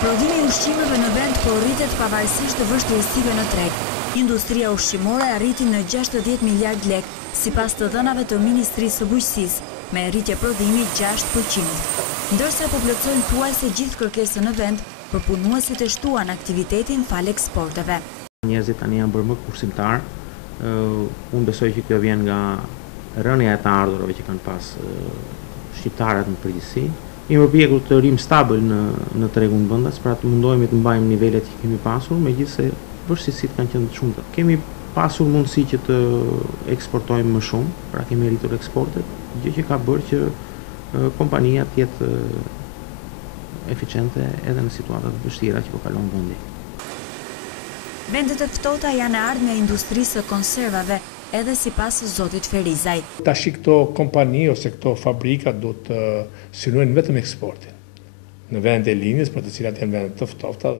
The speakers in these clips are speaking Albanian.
Prodhimi i ushqimeve në vend po rritet pavarësisht të vështirësive në treg. Industria ushqimore arriti në 60 miliard lek, sipas të dhënave të Ministrisë së Bujqësisë, me rritje prodhimi 6%. Ndërsa po plotësojnë thuajse gjithë kërkesën në vend, përpunuesit e shtuan aktivitetin fal eksporteve. Njerëzit tani janë bërë më kursimtar. Unë besoj që kjo vjen nga rënja e të ardhurave që kanë pas shqiptarët në përgjithësi. Jemi përpjekur të rrim stabil në tregun vendas, pra të mundohemi të mbajmë nivelet që kemi pasur, megjithëse vështirësitë kanë qenë të shumta. Kemi pasur mundësi që të eksportojmë më shumë, pra kemi rritur eksportet, gjë që ka bërë që kompania të jetë eficiente edhe në situata të vështira që po kalon vendi. Vendet e ftohta janë e ardhmja e industrisë së konservave, edhe sipas zotit Ferizaj. Tash këto kompani ose këto fabrika do të synojnë vetëm eksportin në vende e linjës, për të cilat janë vende të ftohta.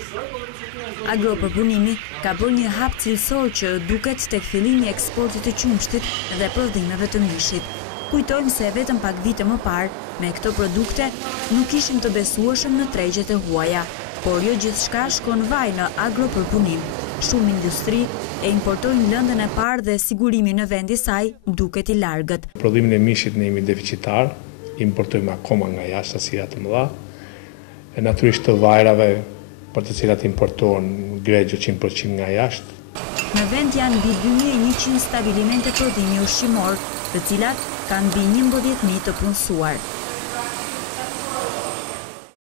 Agropërpunimi ka bërë një hap cilësor që duket tek fillimi i eksportit të qumshtit dhe prodhimeve të mishit. Kujtojmë se vetëm pak vite më parë, me këto produkte nuk ishim të besueshëm në tregjet e huaja, por jo gjithçka shkon vaj në agropërpunim. Shumë industri e importojnë lëndën e parë dhe sigurimi në vend i saj duket i largët. Prodhimin e mishit ne jemi deficitar, importojmë akoma nga jashtë sasira të mëdha, e natyrisht të vajrave për të cilat importohen gregjë 100% nga jashtë. Në vend janë mbi 2100 stabilimente prodhimi ushqimor, të cilat kanë mbi 11.000 të punësuar.